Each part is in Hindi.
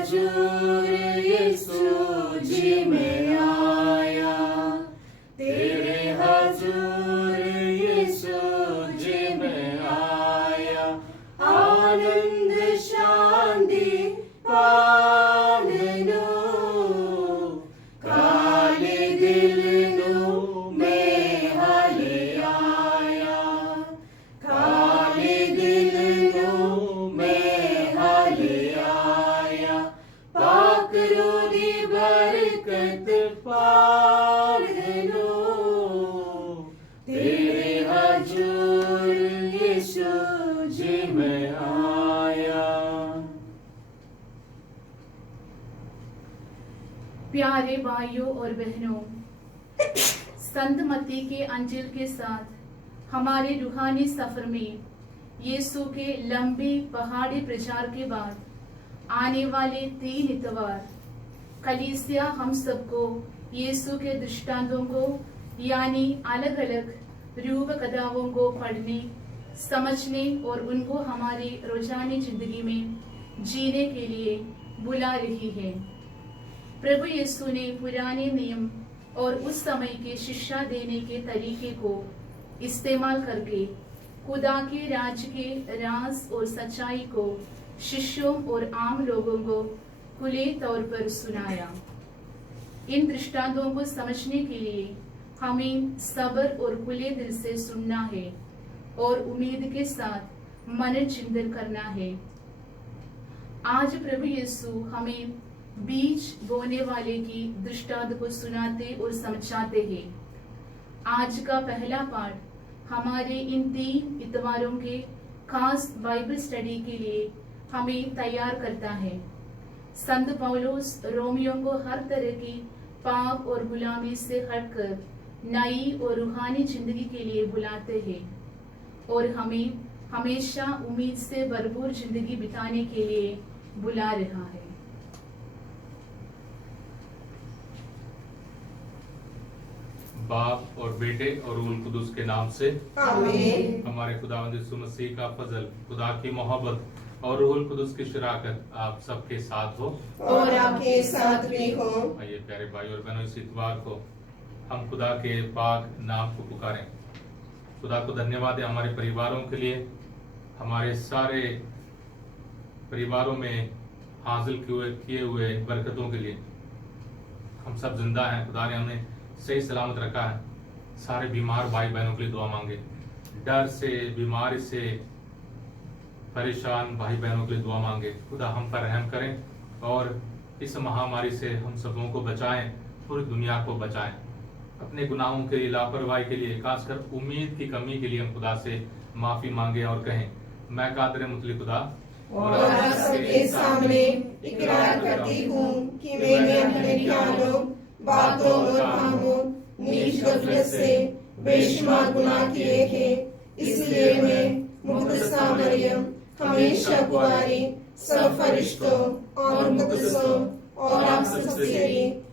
हजूर यीशु जी में आया, तेरे हजूर यीशु जी में आया। आनंद शांति पालनो काले दिल नु में हाले आया, काले दिल नु में हाले आया। पाक रोदी बरकत पालनो तेरे हजूर यीशु जी में आया। प्यारे भाइयों और बहनों, संत मत्ती के अंजिल के साथ हमारे रूहानी सफर में यीशु के लंबे पहाड़ी प्रचार के बाद आने वाले 3 इतवार कलीसिया हम सबको यीशु के दृष्टांतों को यानी अलग अलग रूप कथाओं को पढ़ने, समझने और उनको हमारी रोजानी जिंदगी में जीने के लिए बुला रही है। प्रभु यीशु ने पुराने नियम और उस समय के शिक्षा देने के तरीके को इस्तेमाल करके खुदा के राज्य के राज और सच्चाई को शिष्यों और आम लोगों को खुले तौर पर सुनाया। इन दृष्टांतों को समझने के लिए हमें सब्र और खुले दिल से सुनना है और उम्मीद के साथ मनन चिंतन करना है। आज प्रभु यीशु हमें बीज बोने वाले की दृष्टांत को सुनाते और समझाते हैं। आज का पहला पाठ हमारे इन 3 इतवारों के खास बाइबल स्टडी के लिए हमें तैयार करता है। संत पौलुस रोमियों को हर तरह की पाप और गुलामी से हटकर नई और रूहानी जिंदगी के लिए बुलाते हैं और हमें हमेशा उम्मीद से भरपूर जिंदगी बिताने के लिए बुला रहा है। बाप और बेटे और रूह कुदुस के नाम से आमीन। हमारे खुदावंद यीशु मसीह का फजल, खुदा की मोहब्बत और रूह कुदुस की शराकत आप सबके साथ हो और आपके साथ भी हो। आइए प्यारे भाई और बहनों, इस इतवार को हम खुदा के पाक नाम को पुकारें। खुदा को धन्यवाद है हमारे परिवारों के लिए, हमारे सारे परिवारों में हासिल किए हुए बरकतों के लिए। हम सब जिंदा हैं, खुदा ने हमें सही सलामत रखा है। सारे बीमार भाई बहनों के लिए दुआ मांगे। डर से, बीमारी से परेशान भाई बहनों के लिए दुआ मांगे। खुदा हम पर रहम करें और इस महामारी से हम सबों को बचाएं, पूरी दुनिया को बचाएं। अपने गुनाहों के लिए, लापरवाही के लिए, खासकर उम्मीद की कमी के लिए हम खुदा से माफी मांगे और कहें, मैं कादर मुतली खुदा और आप सबके सामने इकरार करती हूँ कि मैंने अपने ख्यालों, बातों और कामों, नीच गफलत से बेशुमार गुनाह किए हैं। इसलिए मैं मुक़द्दसा मरियम, हमेशा कुंवारी, सब फरिश्तों और मुक़द्दसों और आप सबसे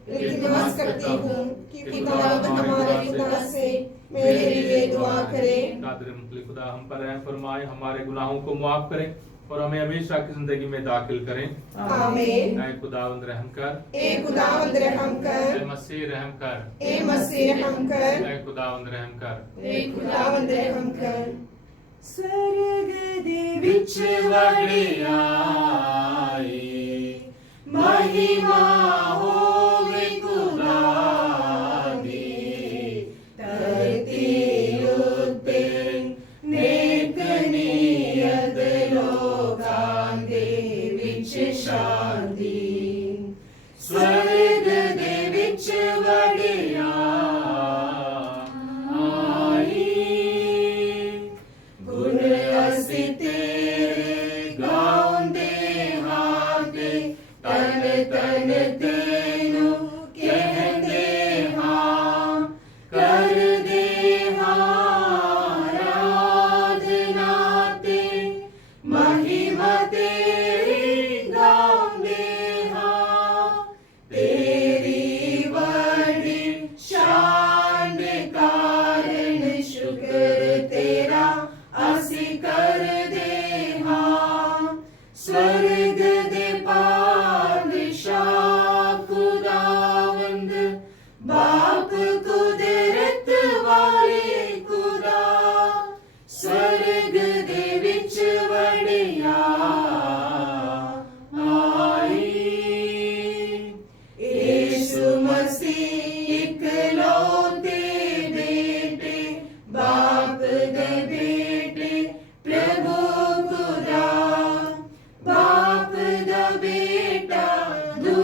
इल्तिमास करती हूँ कि खुदावंद हमारे पिता से मेरे लिए दुआ करें। कादर मुतली खुदा हम पर रहम फरमाए, हमारे गुनाहों को माफ करें और हमें हमेशा की जिंदगी में दाखिल करें। आमीन। ऐ खुदावंद रहम कर, ए खुदावंद रहम कर, ऐ मसीह रहम कर, ए मसीह रहम कर, ऐ खुदावंद रहम कर। ए खुदावंद रहम कर। स्वर्ग दे विच वड़ियाई, महिमा होवे खुदा दी, धरती उत्ते नेक नियत लोकां दे विच शांति। स्वर्ग दे विच वड़ियाई, गुण असीं तेरे गाउंदे हां ते तन तन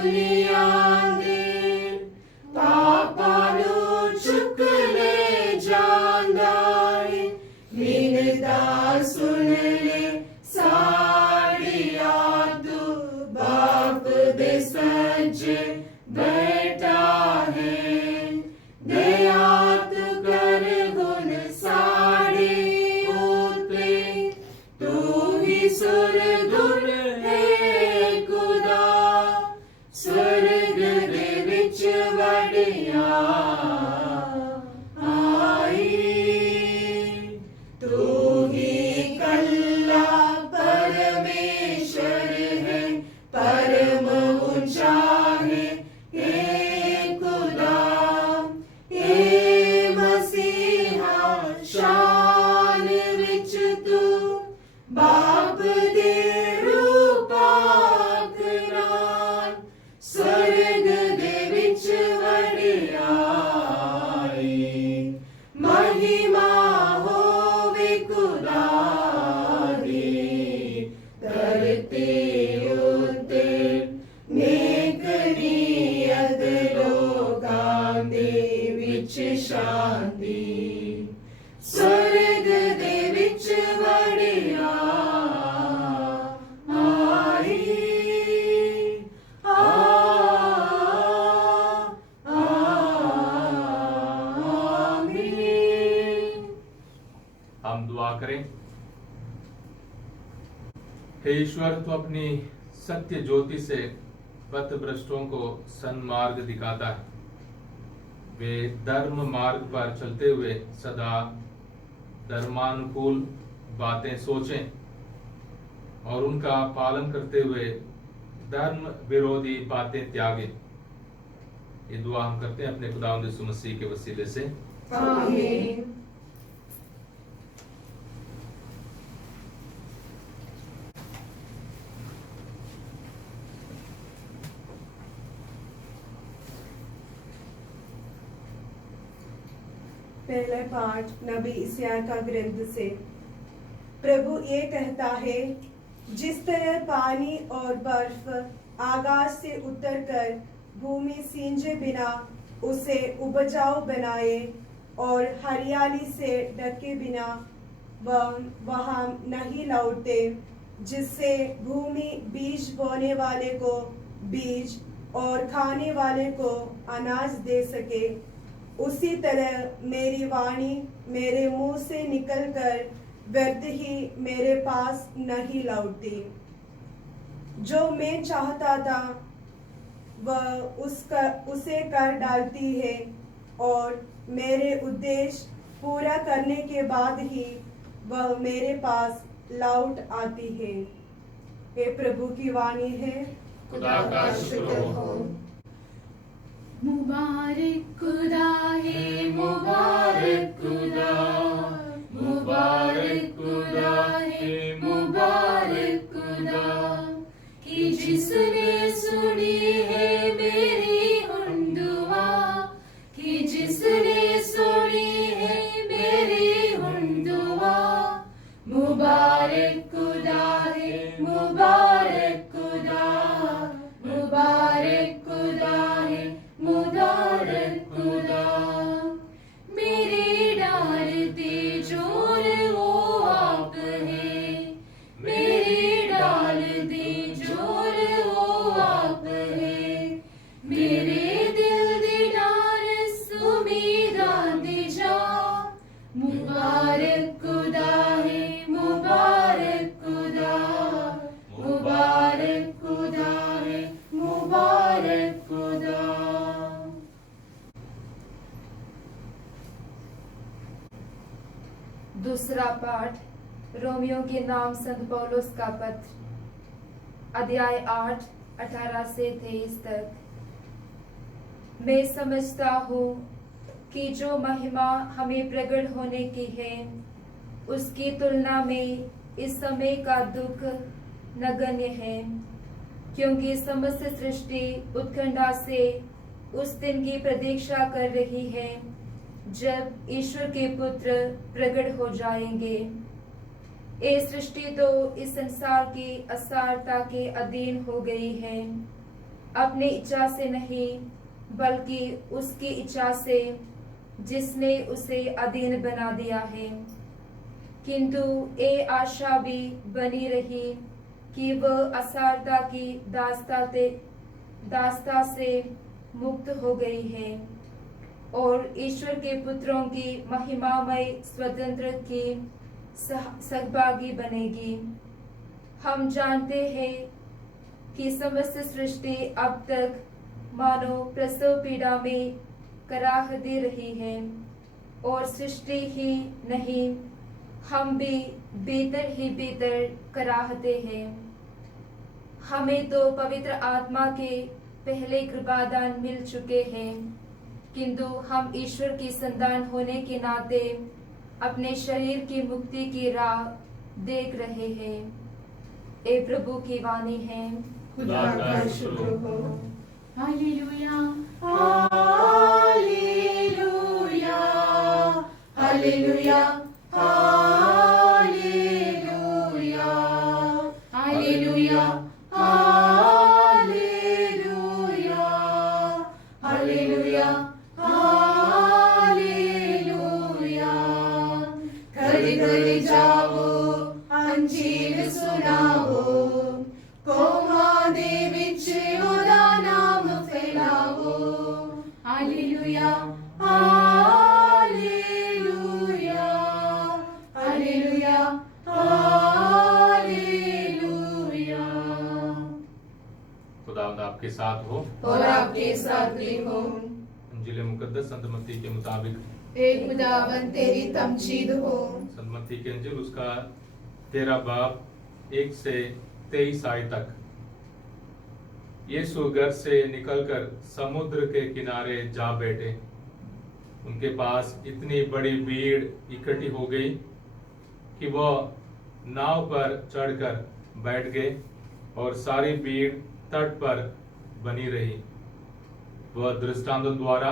दुनिया दे पापां नूं चुक ले जांदा है। मिन्नता सुन ले साड़िया तू बाप दे सज्जे बैठा है। दया तू कर गुण साड़े उते तू ही सुरगुण है खुदा। स्वर्ग दे विच वड़िया आई तू ही कल्ला परमेश्वर है। परम ऊंचा है हे खुदा। हे मसीहा शान विच तू बाप दे रूपाक नाल स्वर्ग दे विच वड़िया आई। महिमा होवे खुदा दी धरती उते नेक नियत लोकां दे विच शांति। स्वर्ग दे विच वड़िया आई। आमीन। हम दुआ करें। हे ईश्वर, तो अपनी सत्य ज्योति से पथभ्रष्टों को सन्मार्ग दिखाता है। वे धर्म मार्ग पर चलते हुए सदा धर्मानुकूल बातें सोचें और उनका पालन करते हुए धर्म विरोधी बातें त्यागें। ये दुआ हम करते हैं अपने खुदावंद यीशु मसीह के वसीले से। आमीन। पहला पाठ नबी इस्याह का ग्रंथ से। प्रभु ये कहता है, जिस तरह पानी और बर्फ आकाश से उतरकर भूमि सींचे बिना उसे उपजाऊ बनाए और हरियाली से ढके बिना वहां नहीं लौटते, जिससे भूमि बीज बोने वाले को बीज और खाने वाले को अनाज दे सके, उसी तरह मेरी वाणी मेरे मुंह से निकलकर व्यर्थ ही मेरे पास नहीं लौटती। जो मैं चाहता था वह उसे कर डालती है और मेरे उद्देश्य पूरा करने के बाद ही वह मेरे पास लौट आती है। ये प्रभु की वाणी है। खुदा का शुक्र हो। मुबारक खुदा है, मुबारक खुदा, मुबारक खुदा है, मुबारक खुदा, कि जिसने सुनी है मेरी हुंदुआ, कि जिसने सुनी है मेरी हुंदुआ। मुबारक खुदा है, मुबारक खुदा, मुबारक खुदा है, मुबारक खुदा। मेरे डालते जोर वो आप है, मेरे डालते जोर वो आप है, मेरे दिल दे डार सुमीदां दे जा। मुबारक खुदा है, मुबारक खुदा, मुबारक खुदा है, मुबारक खुदा। दूसरा पाठ रोमियो के नाम संत पौलुस का पत्र, अध्याय 8 18 से 23 तक। मैं समझता हूँ कि जो महिमा हमें प्रकट होने की है उसकी तुलना में इस समय का दुख नगण्य है, क्योंकि समस्त सृष्टि उत्कंठा से उस दिन की प्रतीक्षा कर रही है जब ईश्वर के पुत्र प्रकट हो जाएंगे। ये सृष्टि तो इस संसार की असारता के अधीन हो गई है, अपनी इच्छा से नहीं बल्कि उसकी इच्छा से जिसने उसे अधीन बना दिया है। किंतु ये आशा भी बनी रही कि वह असारता की दास्ता से मुक्त हो गई है और ईश्वर के पुत्रों की महिमामय स्वतंत्र की सहभागी बनेगी। हम जानते हैं कि समस्त सृष्टि अब तक मानो प्रसव पीड़ा में कराहती रही है और सृष्टि ही नहीं हम भी भीतर ही भीतर कराहते हैं। हमें तो पवित्र आत्मा के पहले कृपादान मिल चुके हैं, किंतु हम ईश्वर की संतान होने के नाते अपने शरीर की मुक्ति की राह देख रहे हैं। ए प्रभु की वाणी है। खुदा का शुक्र हो। Hallelujah hallelujah hallelujah hallelujah hallelujah hallelujah hallelujah hallelujah. घरे घरे जाओ अंजील सुनाओ, कौमां दे विच ओदा नाम फैलाओ। Hallelujah hallelujah hallelujah hallelujah. खुदावंद आपके साथ हो और आपके साथ भी हो। इंजील मुकद्दस संत मत्ती के मुताबिक हे खुदावन तेरी तमजीद हो। संत मत्ती के इंजील उसका 13 बाब 1 से 23 आयत तक। यीशु घर से निकलकर समुद्र के किनारे जा बैठे। उनके पास इतनी बड़ी भीड़ इकट्ठी हो गई कि वह नाव पर चढ़कर बैठ गए और सारी भीड़ तट पर बनी रही। वह दृष्टांतों द्वारा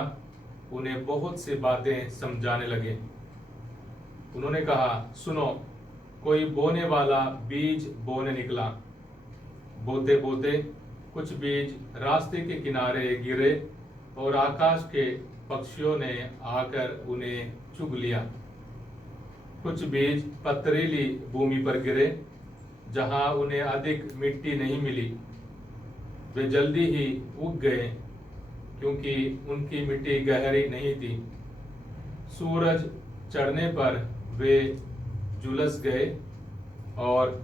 उन्हें बहुत सी बातें समझाने लगे। उन्होंने कहा, सुनो, कोई बोने वाला बीज बोने निकला। बोते बोते कुछ बीज रास्ते के किनारे गिरे और आकाश के पक्षियों ने आकर उन्हें चुग लिया। कुछ बीज पथरीली भूमि पर गिरे जहां उन्हें अधिक मिट्टी नहीं मिली। वे जल्दी ही उग गए क्योंकि उनकी मिट्टी गहरी नहीं थी। सूरज चढ़ने पर वे झुलस गए और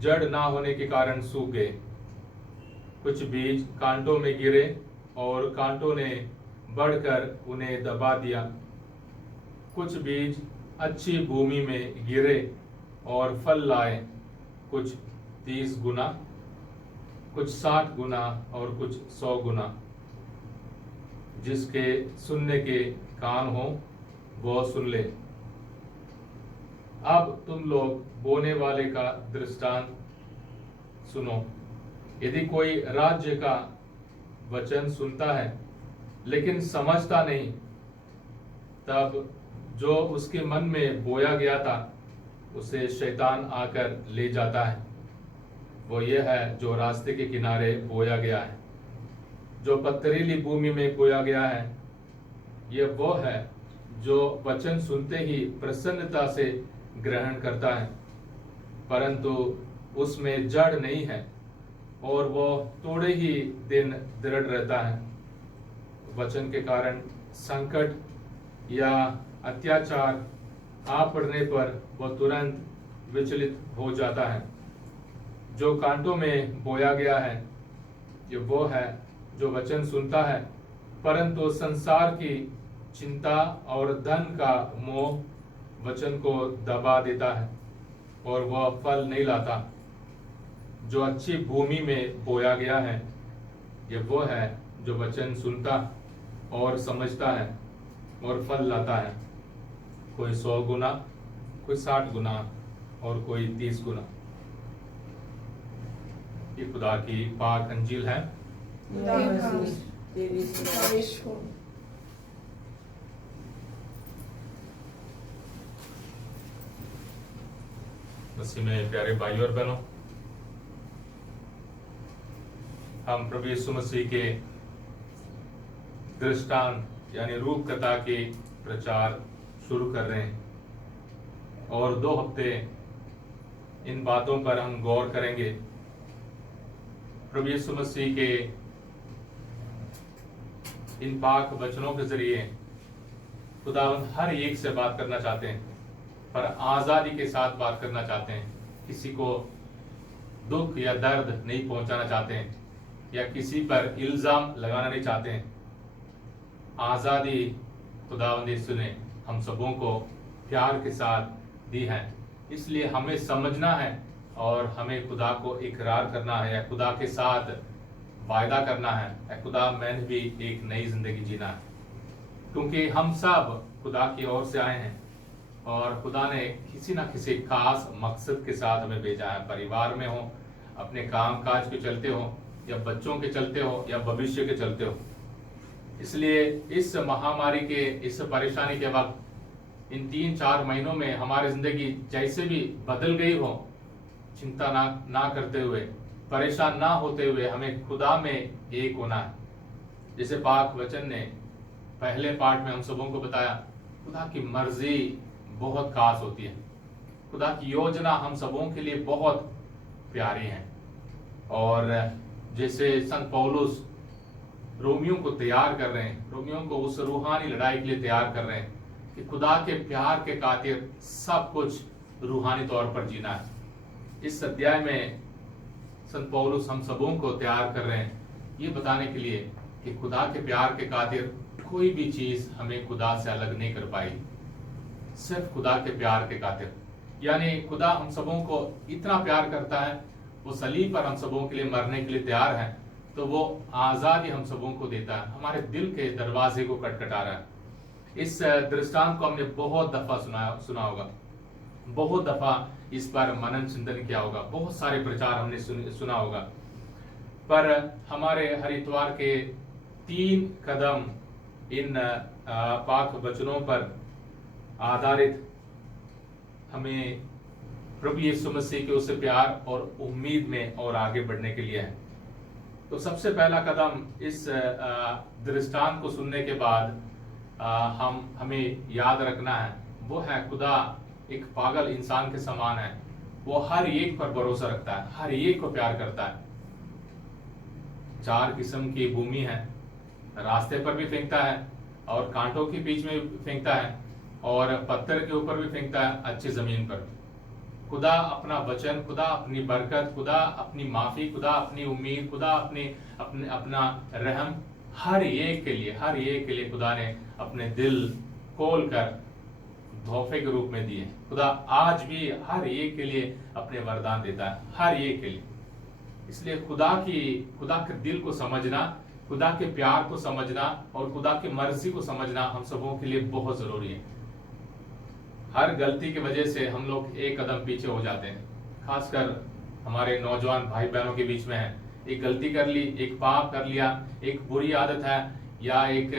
जड़ ना होने के कारण सूख गए। कुछ बीज कांटों में गिरे और कांटों ने बढ़कर उन्हें दबा दिया। कुछ बीज अच्छी भूमि में गिरे और फल लाए, कुछ 30 गुना, कुछ 60 गुना और कुछ 100 गुना। जिसके सुनने के कान हो वो सुन ले। अब तुम लोग बोने वाले का दृष्टांत सुनो। यदि कोई राज्य का वचन सुनता है लेकिन समझता नहीं, तब जो उसके मन में बोया गया था उसे शैतान आकर ले जाता है। वो यह है जो रास्ते के किनारे बोया गया है। जो पथरीली भूमि में बोया गया है, यह वो है जो वचन सुनते ही प्रसन्नता से ग्रहण करता है, परंतु उसमें जड़ नहीं है और वो थोड़े ही दिन दृढ़ रहता है। वचन के कारण संकट या अत्याचार आ पड़ने पर वह तुरंत विचलित हो जाता है। जो कांटों में बोया गया है, ये वो है जो वचन सुनता है, परंतु संसार की चिंता और धन का मोह वचन को दबा देता है और वह फल नहीं लाता। जो अच्छी भूमि में बोया गया है, ये वो है जो वचन सुनता और समझता है और फल लाता है, कोई 100 गुना, कोई 60 गुना और कोई 30 गुना। ये खुदा की पाक अंजील है। तेरी सिफारिश हो। मसीह में प्यारे भाइयों और बहनों, हम प्रभु यीशु मसीह के दृष्टांत यानी रूप कथा के प्रचार शुरू कर रहे हैं और 2 हफ्ते इन बातों पर हम गौर करेंगे। प्रभु यीशु मसीह के इन पाक वचनों के जरिए खुदावंद हर एक से बात करना चाहते हैं, पर आजादी के साथ बात करना चाहते हैं। किसी को दुख या दर्द नहीं पहुंचाना चाहते हैं या किसी पर इल्जाम लगाना नहीं चाहते हैं। आजादी खुदावंद यीशु ने हम सबों को प्यार के साथ दी है, इसलिए हमें समझना है और हमें खुदा को इकरार करना है या खुदा के साथ वायदा करना है या खुदा मैंने भी एक नई जिंदगी जीना है, क्योंकि हम सब खुदा की ओर से आए हैं और खुदा ने किसी ना किसी खास मकसद के साथ हमें भेजा है। परिवार में हो, अपने काम काज के चलते हो या बच्चों के चलते हो या भविष्य के चलते हो। इसलिए इस महामारी के, इस परेशानी के वक्त इन 3-4 महीनों में हमारी जिंदगी जैसे भी बदल गई हो, चिंता ना करते हुए, परेशान ना होते हुए हमें खुदा में एक होना है। जैसे पाक वचन ने पहले पार्ट में हम सबों को बताया, खुदा की मर्जी बहुत खास होती है, खुदा की योजना हम सबों के लिए बहुत प्यारी है। और जैसे संत पौलुस रोमियो को तैयार कर रहे हैं, रोमियो को उस रूहानी लड़ाई के लिए तैयार कर रहे हैं कि खुदा के प्यार के खातिर सब कुछ रूहानी तौर पर जीना है। इस अध्याय में संत पौलुस हम सबों को तैयार कर रहे हैं ये बताने के लिए कि खुदा के प्यार के खातिर कोई भी चीज हमें खुदा से अलग नहीं कर पाएगी, सिर्फ खुदा के प्यार के खातिर। यानी खुदा हम सबों को इतना प्यार करता है, वो सलीब पर हम सबों के लिए मरने के लिए तैयार है, तो वो आजादी हम सबों को देता है, हमारे दिल के दरवाजे को खटखटा रहा है। इस दृष्टांत को हमने बहुत दफा सुना होगा, बहुत दफा इस पर मनन चिंतन किया होगा, बहुत सारे प्रचार हमने सुना होगा, पर हमारे हर इतवार के 3 कदम इन पाक वचनों पर आधारित हमें प्रभु यीशु मसीह के उस प्यार और उम्मीद में और आगे बढ़ने के लिए है। तो सबसे पहला कदम इस दृष्टांत को सुनने के बाद हमें याद रखना है, वो है खुदा एक पागल इंसान के समान है। वो हर एक पर भरोसा रखता है, हर एक को प्यार करता है। 4 किस्म की भूमि है, रास्ते पर भी फेंकता है और कांटों के बीच में भी फेंकता है और पत्थर के ऊपर भी फेंकता है, अच्छी जमीन पर। खुदा अपना वचन, खुदा अपनी बरकत, खुदा अपनी माफी, खुदा अपनी उम्मीद, खुदा अपना रहम हर एक के लिए खुदा ने अपने दिल खोल कर तोहफे के रूप में दिए। खुदा आज भी हर एक के लिए अपने वरदान देता है, हर एक के लिए। इसलिए खुदा के दिल को समझना, खुदा के प्यार को समझना और खुदा की मर्जी को समझना हम सबों के लिए बहुत जरूरी है। हर गलती की वजह से हम लोग एक कदम पीछे हो जाते हैं, खासकर हमारे नौजवान भाई बहनों के बीच में है। एक गलती कर ली, एक पाप कर लिया, एक बुरी आदत है या एक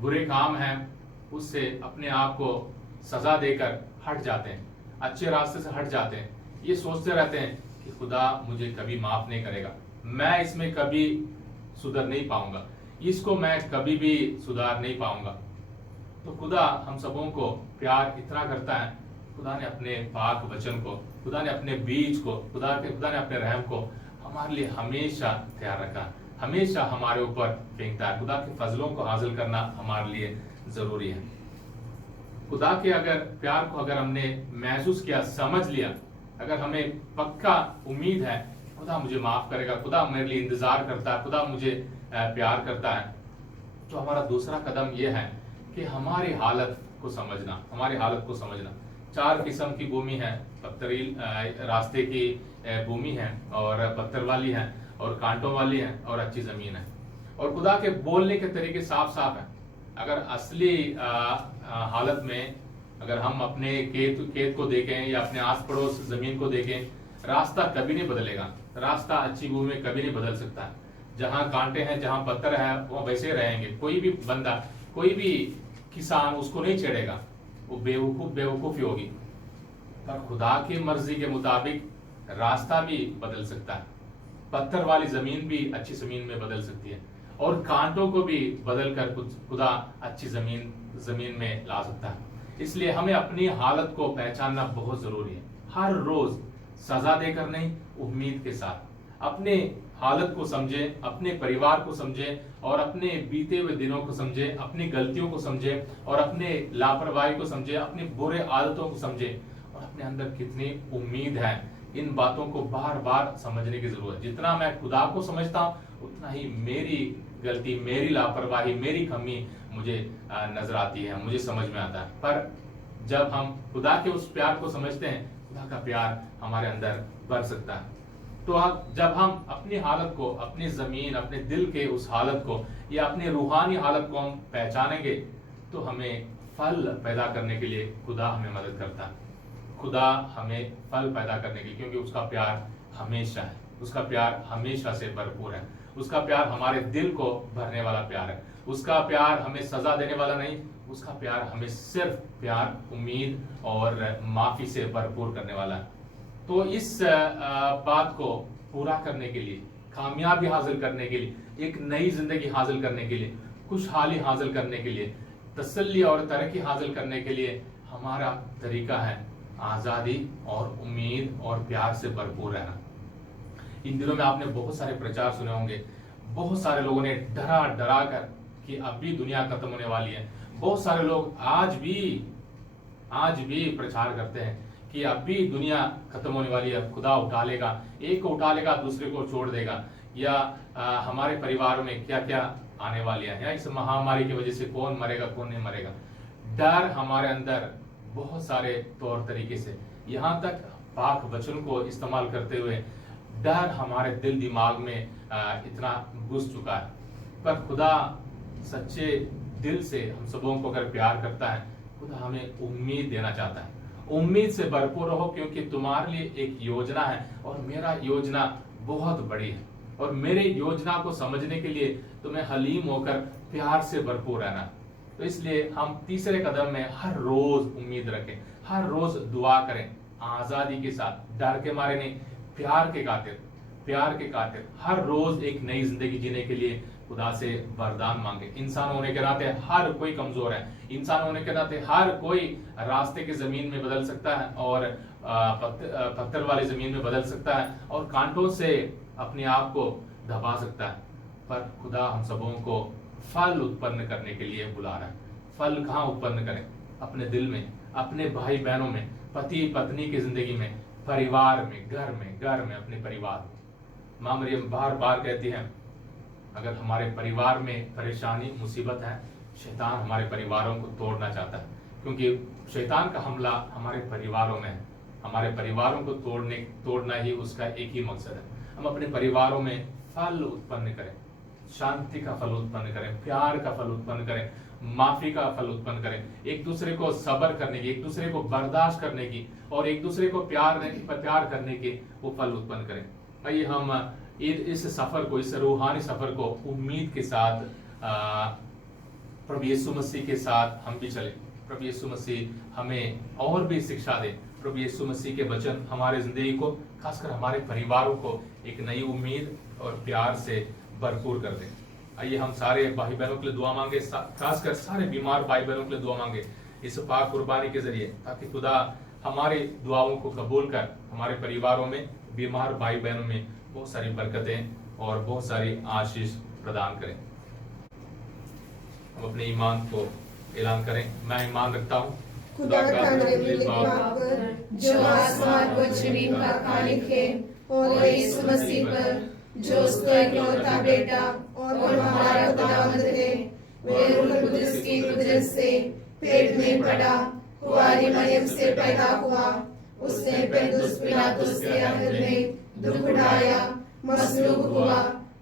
बुरे काम है, उससे अपने आप को सजा देकर हट जाते हैं, अच्छे रास्ते से हट जाते हैं। ये सोचते रहते हैं कि खुदा मुझे कभी माफ नहीं करेगा, मैं इसमें कभी सुधर नहीं पाऊंगा, इसको मैं कभी भी सुधार नहीं पाऊंगा। तो खुदा हम सबों को प्यार इतना करता है, खुदा ने अपने पाक वचन को, खुदा ने अपने बीज को, खुदा ने अपने रहम को हमारे लिए हमेशा तैयार रखा, हमेशा हमारे ऊपर फेंकता है। खुदा के फजलों को हासिल करना हमारे लिए जरूरी है। खुदा के अगर प्यार को अगर हमने महसूस किया, समझ लिया, अगर हमें पक्का उम्मीद है खुदा मुझे माफ करेगा, खुदा मेरे लिए इंतजार करता है, खुदा मुझे प्यार करता है, तो हमारा दूसरा कदम यह है कि हमारी हालत को समझना, हमारी हालत को समझना। 4 किस्म की भूमि है, पत्थरील रास्ते की भूमि है और पत्थर वाली है और कांटों वाली है और अच्छी जमीन है। और खुदा के बोलने के तरीके साफ साफ है। अगर असली हालत में अगर हम अपने खेत को देखें या अपने आस पड़ोस जमीन को देखें, रास्ता कभी नहीं बदलेगा, रास्ता अच्छी भूमि में कभी नहीं बदल सकता। जहां कांटे हैं, जहां पत्थर है, वो वैसे रहेंगे। कोई भी बंदा, कोई भी किसान उसको नहीं छेड़ेगा, वो बेवकूफी होगी। पर खुदा की मर्जी के मुताबिक रास्ता भी बदल सकता है। पत्थर वाली जमीन भी अच्छी जमीन में बदल सकती है, और कांटों को भी बदल कर खुदा अच्छी जमीन में ला सकता है। इसलिए हमें अपनी हालत को पहचानना बहुत जरूरी है। हर रोज सजा देकर नहीं, उम्मीद के साथ अपने हालत को समझे, अपने परिवार को समझे, और अपने बीते हुए दिनों को समझे, अपनी गलतियों को समझे, और अपने लापरवाही को समझे, अपनी बुरे आदतों को समझे, और अपने अंदर कितनी उम्मीद है। इन बातों को बार बार समझने की जरूरत है। जितना मैं खुदा को समझता हूं, उतना ही मेरी गलती, मेरी लापरवाही, मेरी कमी मुझे नजर आती है, मुझे समझ में आता है। पर जब हम खुदा के उस प्यार को समझते हैं, खुदा का प्यार हमारे अंदर बढ़ सकता है। तो जब हम अपनी हालत को, अपनी जमीन, अपने दिल के उस हालत को, या अपनी रूहानी हालत को हम पहचानेंगे, तो हमें फल पैदा करने के लिए खुदा हमें मदद करता है। खुदा हमें फल पैदा करने के लिए, क्योंकि उसका प्यार हमेशा है, उसका प्यार हमेशा से भरपूर है, उसका प्यार हमारे दिल को भरने वाला प्यार है, उसका प्यार हमें सजा देने वाला नहीं, उसका प्यार हमें सिर्फ प्यार, उम्मीद और माफी से भरपूर करने वाला है। तो इस बात को पूरा करने के लिए, कामयाबी हासिल करने के लिए, एक नई जिंदगी हासिल करने के लिए, खुशहाली हासिल करने के लिए, तसल्ली और तरक्की हासिल करने के लिए हमारा तरीका है आजादी और उम्मीद और प्यार से भरपूर रहना। इन दिनों में आपने बहुत सारे प्रचार सुने होंगे, बहुत सारे लोगों ने डरा डरा कर कि अब भी दुनिया खत्म होने वाली है। बहुत सारे लोग आज भी प्रचार करते हैं कि अब भी दुनिया खत्म होने वाली है, खुदा उठा लेगा, एक को उठा लेगा, दूसरे को छोड़ देगा, या हमारे परिवार में क्या क्या आने वाली है, या इस महामारी की वजह से कौन मरेगा कौन नहीं मरेगा। डर हमारे अंदर बहुत सारे तौर तरीके से, यहाँ तक पाक वचन को इस्तेमाल करते हुए डर हमारे दिल दिमाग में इतना घुस चुका है। पर खुदा सच्चे दिल से हम सबों को अगर प्यार करता है, खुदा हमें उम्मीद देना चाहता है। उम्मीद से भरपूर रहो, क्योंकि तुम्हारे लिए एक योजना है, और मेरा योजना बहुत बड़ी है, और मेरे योजना को समझने के लिए तुम्हें हलीम होकर प्यार से भरपूर रहना। तो इसलिए हम तीसरे कदम में हर रोज उम्मीद रखें, हर रोज दुआ करें, आजादी के साथ, डर के मारे नहीं, प्यार के खातिर हर रोज एक नई जिंदगी जीने के लिए खुदा से वरदान मांगे। इंसान होने के नाते हर कोई कमजोर है, इंसान होने के नाते हर कोई रास्ते की जमीन में बदल सकता है, और पत्थर वाली जमीन में बदल सकता है, और कांटों से अपने आप को दबा सकता है। पर खुदा हम सबों को फल उत्पन्न करने के लिए बुला रहा है। फल कहाँ उत्पन्न करें? अपने दिल में, अपने भाई बहनों में, पति पत्नी की जिंदगी में, परिवार में, घर में अपने परिवार में। माँ मरियम बार बार कहती हैं, अगर हमारे परिवार में परेशानी मुसीबत है, शैतान हमारे परिवारों को तोड़ना चाहता है, क्योंकि शैतान का हमला हमारे परिवारों में है। हमारे परिवारों को तोड़ना ही उसका एक ही मकसद है। हम अपने परिवारों में फल उत्पन्न करें, शांति का फल उत्पन्न करें, प्यार का फल उत्पन्न करें, माफी का फल उत्पन्न करें, एक दूसरे को सब्र करने की, एक दूसरे को बर्दाश्त करने की, और एक दूसरे को प्यार करने के वो फल उत्पन्न करें। आइए हम इस सफर को, इस रूहानी सफर को उम्मीद के साथ प्रभु यीशु मसीह के साथ हम भी चलें। प्रभु यीशु मसीह हमें और भी शिक्षा दे। प्रभु यीशु मसीह के वचन हमारे जिंदगी को, खासकर हमारे परिवारों को एक नई उम्मीद और प्यार से भरपूर कर दे। आइए हम सारे भाई बहनों के लिए दुआ मांगे, खासकर सारे बीमार भाई बहनों के लिए दुआ मांगे इस पाक कुर्बानी के जरिए, ताकि खुदा हमारी दुआओं को कबूल कर हमारे परिवारों में, बीमार भाई बहनों में बहुत सारी बरकतें और बहुत सारी आशीष प्रदान करें। हम अपने ईमान को ऐलान करें। मैं ईमान रखता हूँ खुदा का निर्मल बाप जो आसमान और जमीन का खालिक है, और यीशु मसीह पर जो उसका इकलौता बेटा और हमारा खुदावंद है, वे रूह कुदस की कुदरत से पेट में पड़ा, कुंवारी मरियम से पैदा हुआ, उसने पिलातुस के अंदर में दुख उठाया, मसलूब हुआ,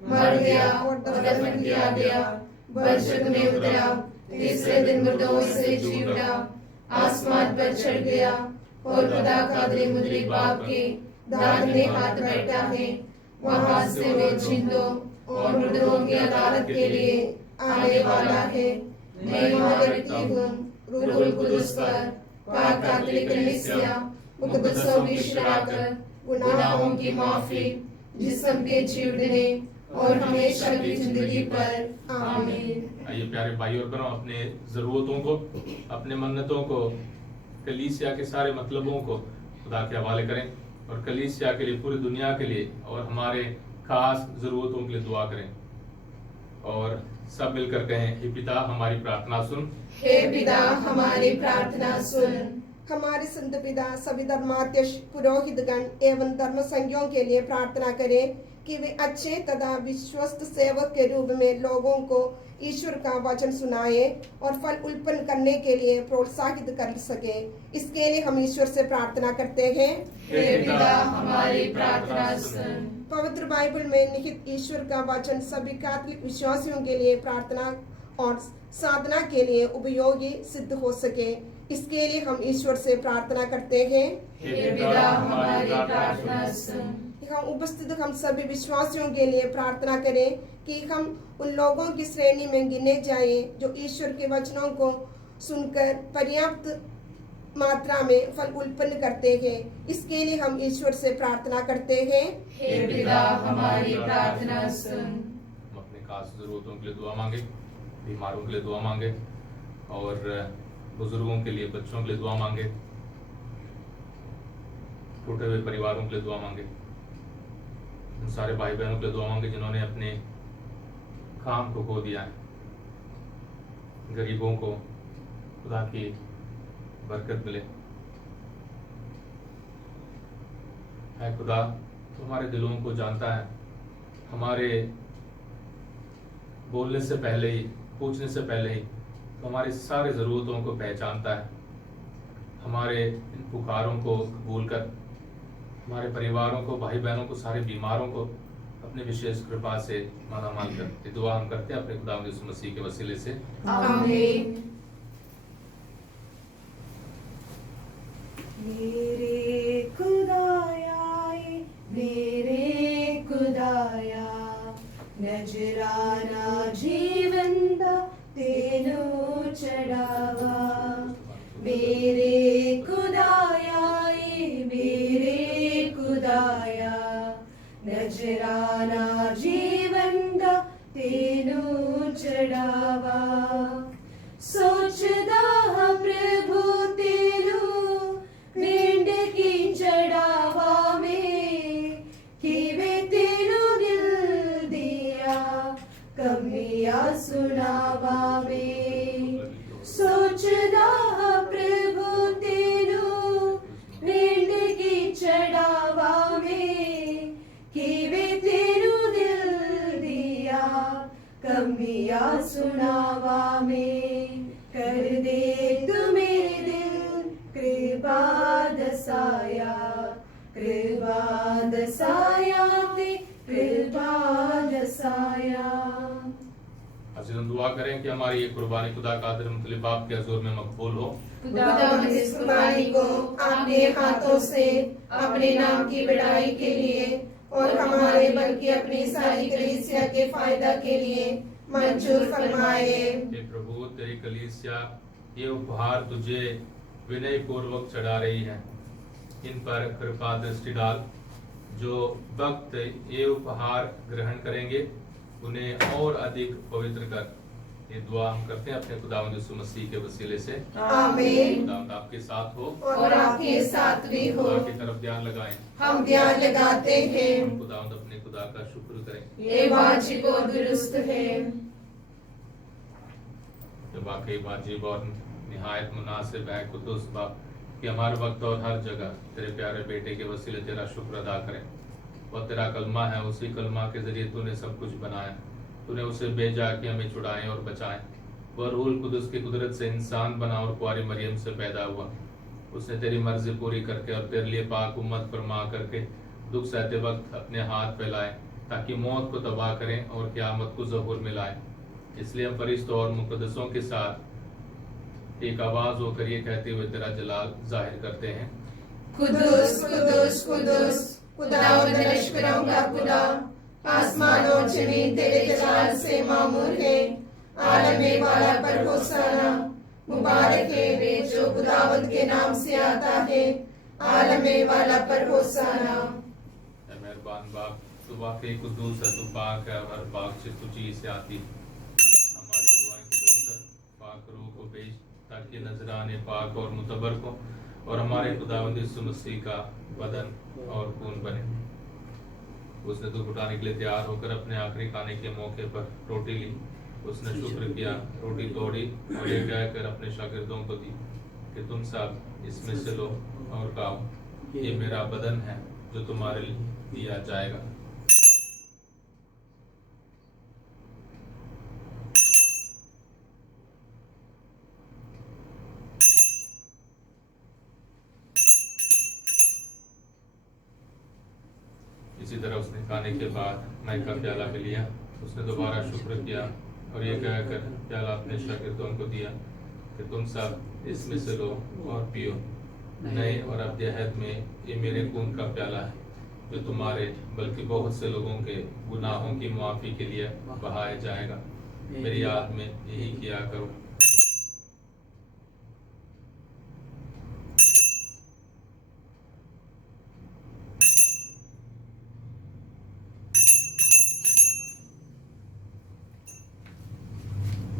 मर गया और दफन किया गया, बरजख में उतरा, तीसरे दिन मुर्दों से जी उठा, आसमान पर चढ़ गया, और खुदा का मुद्री बाप के दाहिने हाथ बैठा है। वहां से वे जिंदों और मुर्दों की अदालत के लिए आने वाला है। मैं ईमान रखती हूँ रूहुल कुदस पर, पाक कैथोलिक कलीसिया, मुकद्दसों की शराकत, गुनाहों की माफी, जिस्म के छिड़ने और हमेशा की जिंदगी पर आमीन। आइए प्यारे भाई और बहनों, अपने जरूरतों को, अपने मन्नतों को, कलीसिया के सारे मतलबों को खुदा के हवाले करें और कलीसिया के लिए, पूरी दुनिया के लिए और हमारे खास जरूरतों के लिए दुआ करें और सब मिलकर कहें, हे पिता हमारी प्रार्थना सुन। हे पिता हमारी प्रार्थना सुन। हमारे संत पिता, सभी धर्माध्यक्ष, पुरोहितगण एवं धर्म संघों के लिए प्रार्थना करें कि वे अच्छे तथा विश्वस्त सेवक के रूप में लोगों को ईश्वर का वचन सुनाए और फल उत्पन्न करने के लिए प्रोत्साहित कर सके। इसके लिए हम ईश्वर से प्रार्थना करते हैं, हे पिता हमारी प्रार्थना सुन। पवित्र बाइबल में निहित ईश्वर का वचन सभी कैथोलिक विश्वासियों के लिए प्रार्थना और साधना के लिए उपयोगी सिद्ध हो सके। इसके लिए हम ईश्वर से प्रार्थना करते हैं, हे पिता हमारी प्रार्थना सुन। हम उपस्थित हम सभी विश्वासियों के लिए प्रार्थना करें कि हम उन लोगों की श्रेणी में गिने जाएं जो ईश्वर के वचनों को सुनकर पर्याप्त मात्रा में फल उत्पन्न करते हैं। इसके लिए हम ईश्वर से प्रार्थना करते हैं, हे पिता हमारी प्रार्थना सुन। हम अपने खास जरूरतों के लिए दुआ मांगे, बीमारों के लिए दुआ मांगे और बुजुर्गों के लिए, बच्चों के लिए दुआ मांगे, टूटे हुए परिवारों के लिए दुआ मांगे, उन सारे भाई बहनों के लिए दुआ मांगे जिन्होंने अपने काम को खो दिया है, गरीबों को खुदा की बरकत मिले। है खुदा, तो हमारे दिलों को जानता है, हमारे बोलने से पहले ही, पूछने से पहले ही तो हमारी सारी ज़रूरतों को पहचानता है। हमारे इन पुकारों को कबूल कर हमारे परिवारों को, भाई बहनों को, सारे बीमारों को अपने विशेष कृपा से मालामाल करते दुआ हम करते हैं अपने खुदा यीशु मसीह के वसीले से, आमीन। मेरे खुदाया, मेरे खुदाया, नजराना जीवन दा तेनू चढ़ावा। मेरे खुदाया, मेरे खुदाया, नजराना जीवन दा तेनू चढ़ावा। सोचदा प्रभु तेनू पिंड की चढ़ावा में, किवे तेनू दिल दिया कमिया सुनावा में। सोचदा प्रभु तेनू पिंड की चढ़ावा में, किवे तेनू दिल दिया कमिया सुनावा में। कर दे तू मेरे दिल कृपा दसाया, कृपा दसाया ते कृपा दसाया। आज हम दुआ करें कि हमारी ये कुर्बानी खुदा का आदर मतलब बाप के हजूर में मकबूल हो। खुदा इस कुर्बानी को आपके हाथों से अपने नाम की बढ़ाई के लिए और हमारे बल्कि अपनी सारी कलीसिया के फायदा के लिए मंजूर फरमाए। हे प्रभु, तेरी कलीसिया ये उपहार तुझे विनय पूर्वक चढ़ा रही है, इन पर कृपा दृष्टि डाल। जो भक्त ये उपहार ग्रहण करेंगे उन्हें और अधिक पवित्र कर। ये दुआ हम करते हैं अपने खुदावंद यीशु मसीह के वसीले से, आमीन। खुदावंद आपके साथ हो और आपके साथ भी हो। खुदा की तरफ ध्यान लगाएं। हम ध्यान लगाते हैं, हम खुदावंद अपने खुदा का शुक्र करें। ये वाजिब और दुरुस्त है। ये वाकई वाजिब और निहायत मुनासिब है कुद्दूस बाप कि हमारे वक्त और हर जगह तेरे प्यारे बेटे के वसीले तेरा शुक्र अदा करें। वह तेरा कलमा है, उसी कलमा के जरिए तूने सब कुछ बनाया। तूने उसे भेजा कि हमें छुड़ाएं और बचाएं। वह रूहुल कुदस की कुदरत से इंसान बना और कुंवारी मरियम से पैदा हुआ। उसने तेरी मर्जी पूरी करके और तेरे लिए पाक उम्मत फरमा करके दुख सहते वक्त अपने हाथ फैलाए ताकि मौत को तबाह करें और क़यामत को ज़हूर में लाएं। इसलिए हम फरिश्तों और मुक़द्दसों के साथ एक आवाज होकर ये कहते हुए तेरा जलाल जाहिर करते हैं, कुदूस कुदूस कुदूस खुदावंद लश्करों का खुदा, आसमान और जमीन तेरे जलाल से मामूर है। आलम वाला पर होसाना, मुबारक है वे जो खुदावंद के नाम से आता है। आलम वाला पर होसाना। ऐ मेहरबान बाप, तो वाकई कुद्दूस है, तू पाक है, हर पाक से तू चीज से आती है। हमारी दुआएं कबूल कर, पाक रूह को भेज ताकि नजराने पाक और मुतबर को और हमारे खुदावंद यीशु मसीह का बदन और खून बने। उसने दुख उठाने के लिए तैयार होकर अपने आखिरी खाने के मौके पर रोटी ली, उसने शुक्र किया, रोटी तोड़ी और ये कहकर अपने शागिर्दों को दी कि तुम सब इसमें से लो और खाओ, ये मेरा बदन है जो तुम्हारे लिए दिया जाएगा। इसी तरह उसने खाने के बाद मय का प्याला भी लिया, उसने दोबारा शुक्र किया और ये कहकर प्याला अपने शागिर्दों को दिया कि तुम सब इसमें से लो और पियो, नए और अब्दी अहद में ये मेरे खून का प्याला है जो तुम्हारे बल्कि बहुत से लोगों के गुनाहों की माफी के लिए बहाया जाएगा। मेरी याद में यही किया करो।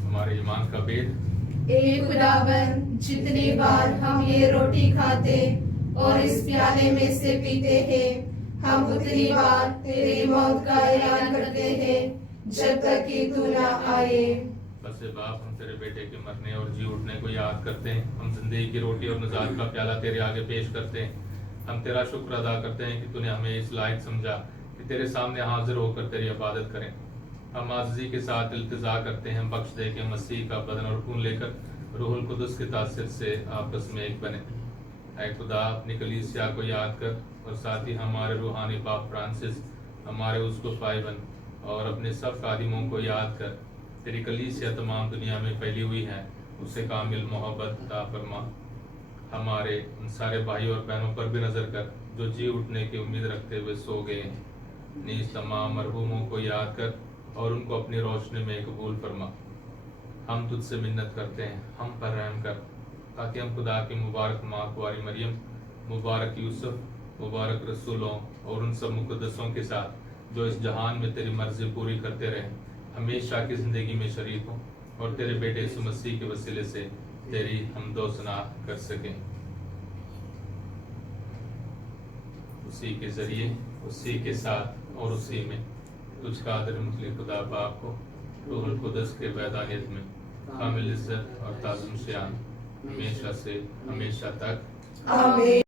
हमारे ईमान का भेद। एक खुदावन, जितनी बार हम ये रोटी खाते और इस प्याले में से पीते हैं, हम उतनी बार तेरी मौत का ऐलान करते हैं जब तक कि तू ना आए। बस बाप, हम तेरे बेटे के मरने और जी उठने को याद करते हैं। हम जिंदगी की रोटी और नजात का प्याला तेरे आगे पेश करते हैं। हम तेरा शुक्र अदा करते हैं कि तूने हमें इस लायक समझा कि तेरे सामने हाजिर होकर तेरी इबादत करें। हम आज़ी के साथ इल्तिजा करते हैं, बख्श दे के मसीह का बदन और खून लेकर रूहुल कुदस के तासीर से आपस में एक बने। ऐ खुदा, अपनी कलीसिया को याद कर और साथ ही हमारे रूहानी पाप फ्रांसिस, हमारे उसको फाइबन और अपने सब खादिमों को याद कर। तेरी कलीसिया तमाम दुनिया में फैली हुई है, उसे कामिल मोहब्बत अता फरमा। हमारे उन सारे भाई और बहनों पर भी नजर कर जो जी उठने की उम्मीद रखते हुए सो गए हैं। नीज तमाम मरहूमों को याद कर और उनको अपनी रोशनी में कबूल फरमा। हम तुझसे मिन्नत करते हैं, हम पर रहम कर, ताकि हम खुदा की मुबारक माँ कुंवारी मरियम, मुबारक यूसुफ, मुबारक रसूलों और उन सब मुकद्दसों के साथ जो इस जहान में तेरी मर्जी पूरी करते रहे, हमेशा की जिंदगी में शरीक हों और तेरे बेटे यीशु मसीह के वसीले से तेरी हमदो सना कर सकें। उसी के जरिए, उसी के साथ और उसी में तुझ कादिर मुतलक खुदा बाप को रूहुल कुदस के वैदानियत में कामिल इज्जत और ताज़ुम शान हमेशा से हमेशा तक। आमीन।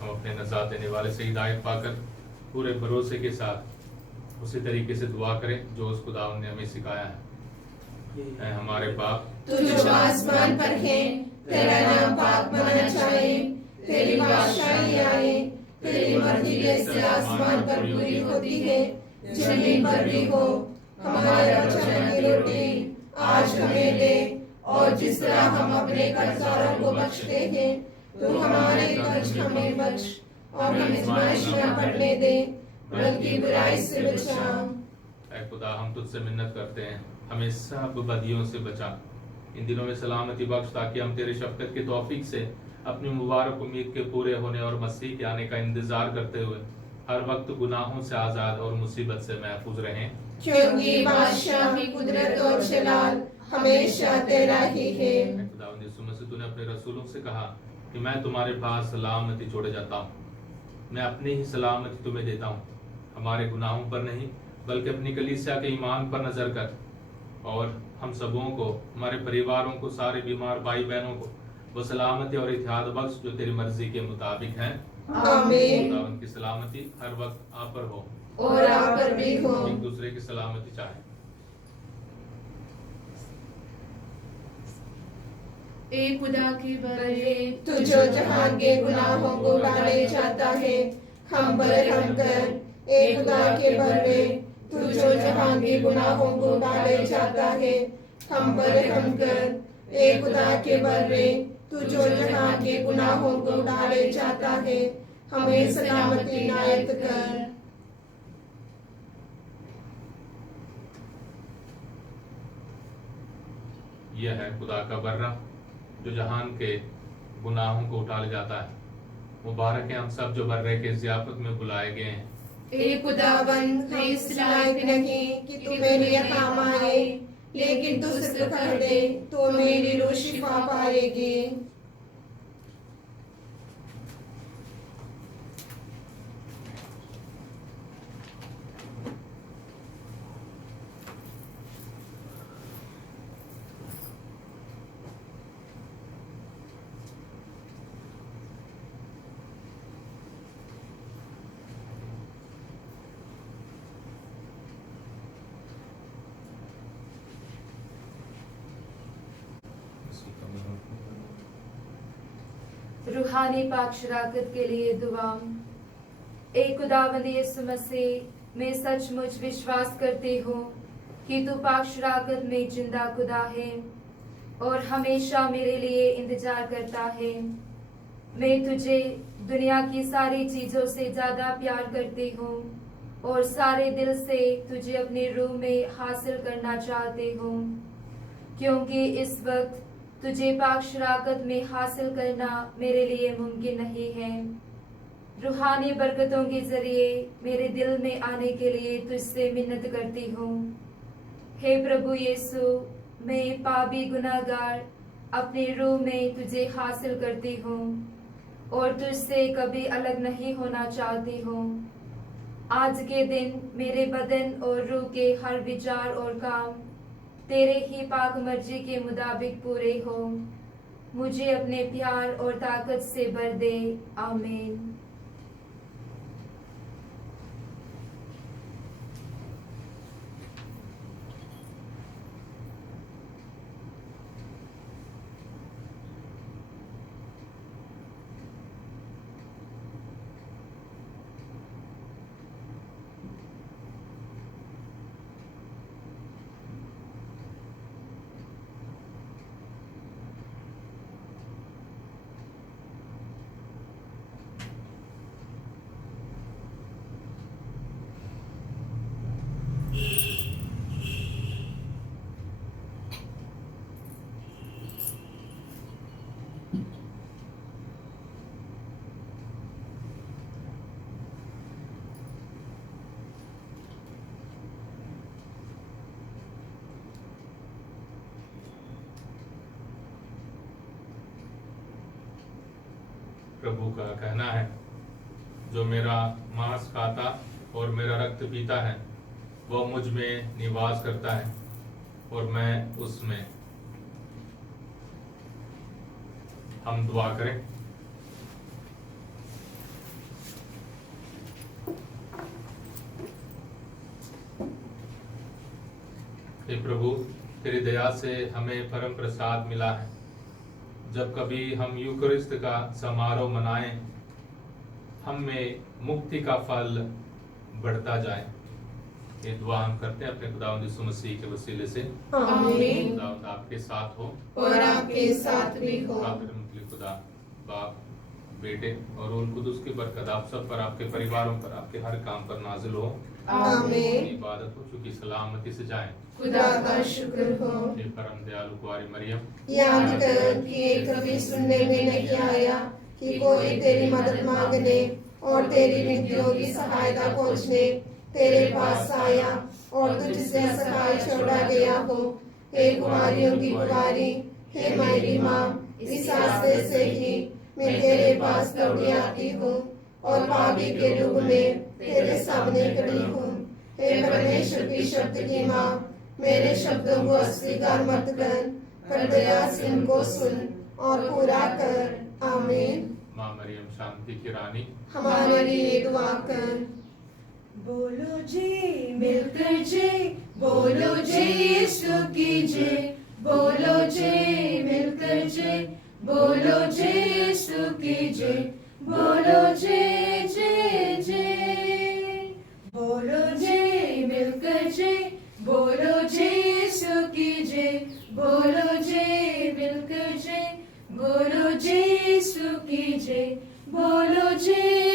हम अपने नजात देने वाले से हिदायत पाकर पूरे भरोसे के साथ उसी तरीके से दुआ करें जो उस खुदावंद ने हमें सिखाया है। ऐ हमारे बाप, तू जो आसमान पर है, तेरा नाम पाक माना जाए, तेरी बादशाही आए, तेरी मर्जी जैसे आसमान पर पूरी होती है जमीन पर भी हो। हमारे रोजाना की रोटी आज हमें दे, और जिस तरह हम अपने कर्जदारों को बख्शते हैं, तू हमारे कर्ज हमें बख्श और हमें आजमाइश में पड़ने दे, बल्कि बुराई से बचा। ऐ खुदा, हम तुझसे मिन्नत करते हैं, हमें सब बदियों से बचा, इन दिनों में सलामती बख्श, ताकि हम तेरी शफ़क़त के तौफीक से अपनी मुबारक उम्मीद के पूरे होने और मसीह के आने का इंतजार करते हुए हर वक्त गुनाहों से आजाद और मुसीबत से महफूज रहें। क्योंकि बादशाह की कुदरत और जलाल हमेशा तेरा ही है। खुदावंद यीशु मसीह, तूने अपने रसूलों से कहा कि मैं तुम्हारे पास सलामती छोड़े जाता हूँ, मैं अपनी ही सलामती तुम्हें देता हूँ। हमारे गुनाहों पर नहीं बल्कि अपनी कलीसिया के ईमान पर नजर कर और हम सबों को, हमारे परिवारों को, सारे बीमार भाई बहनों को वो सलामती और इत्तेहाद बख्श जो तेरी मर्जी के मुताबिक है। आमीन। खुदावंद की सलामती हर वक्त आप पर हो और आप पर भी हो। एक दूसरे की सलामती चाहे। ए खुदा के बरे, तू जो जहान के गुनाहों को डाले जाता है, हम पर रहम कर। ए खुदा के बरे, तू जो जहान के गुनाहों को डाले जाता है, हम पर रहम कर। ए खुदा के बरे, तू जो जहान के गुनाहों को डाले जाता है, हमें सलामती नायत कर। यह है खुदा का बर्रा जो जहान के गुनाहों को उठा ले जाता है। मुबारक है हम सब जो बर्रे के ज़ियाफत में बुलाए गए हैं। ए खुदावंद, मैं इस लायक नहीं कि तू मेरे काम आए, लेकिन तू सिर्फ कर दे तो मेरी रूह शिफा पाएगी। रूहानी पाक शराकत के लिए दुआ। ए खुदावंद यीशु मसीह, मैं सचमुच विश्वास करती हूँ कि तू पाक शराकत में जिंदा खुदा है और हमेशा मेरे लिए इंतजार करता है। मैं तुझे दुनिया की सारी चीजों से ज्यादा प्यार करती हूँ और सारे दिल से तुझे अपने रूह में हासिल करना चाहती हूँ, क्योंकि इस वक्त तुझे पाक शराकत में हासिल करना मेरे लिए मुमकिन नहीं है। रूहानी बरकतों के जरिए मेरे दिल में आने के लिए तुझसे मिन्नत करती हूँ। हे प्रभु यीशु, मैं पापी गुनाहगार अपनी रूह में तुझे हासिल करती हूँ और तुझसे कभी अलग नहीं होना चाहती हूँ। आज के दिन मेरे बदन और रूह के हर विचार और काम तेरे ही पाक मर्जी के मुताबिक पूरे हो। मुझे अपने प्यार और ताकत से भर दे। आमीन। प्रभु का कहना है, जो मेरा मांस खाता और मेरा रक्त पीता है वह मुझ में निवास करता है और मैं उसमें। हम दुआ करें। हे प्रभु, तेरी दया से हमें परम प्रसाद मिला है। जब कभी हम यूकरिस्त का समारोह मनाएं, हम में मुक्ति का फल बढ़ता जाए। ये दुआ हम करते हैं अपने खुदावंद यीशु मसीह के वसीले से। आमीन। खुदावंद आपके साथ हो और आपके साथ भी हो। खुदा बाप, बेटे और रूह कुदुस की बरकत आप सब पर, आपके परिवारों पर, आपके हर काम पर नाजिल हो। आमीन। इबादत हो चुकी सलामती से जाएं। खुदा का शुक्र हो। हे परम दयालु कुंवारी मरियम, याद कर कि ये कभी सुनने में नहीं आया कि कोई तेरी मदद मांगने और तेरी विनतियों की सहायता खोजने तेरे पास आया और तुझसे सहाय छोड़ा गया हो। हे कुमारियों की कुमारी, हे मेरी माँ, इस आस्ते से ही मैं तेरे पास दौड़ी आती हूँ और पापी के रूप में तेरे सामने खड़ी हूँ। हे परमेश्वर की शब्द की माँ, मेरे शब्दों को अस्वीकार मत कर, पर दया से इनको सुन और पूरा कर। आमीन। माँ मरियम शांति की रानी, हमारे लिए दुआ कर। बोलो जी मिलकर जय, बोलो जय यीशु की जय, बोलो जय मिलकर जय, बोलो जय यीशु की जय, बोलो जय जय जय, बोलो जय मिलकर जय, बोलो जय यीशु की जय, बोलो जय मिलकर जय, बोलो जय यीशु की जय, बोलो जय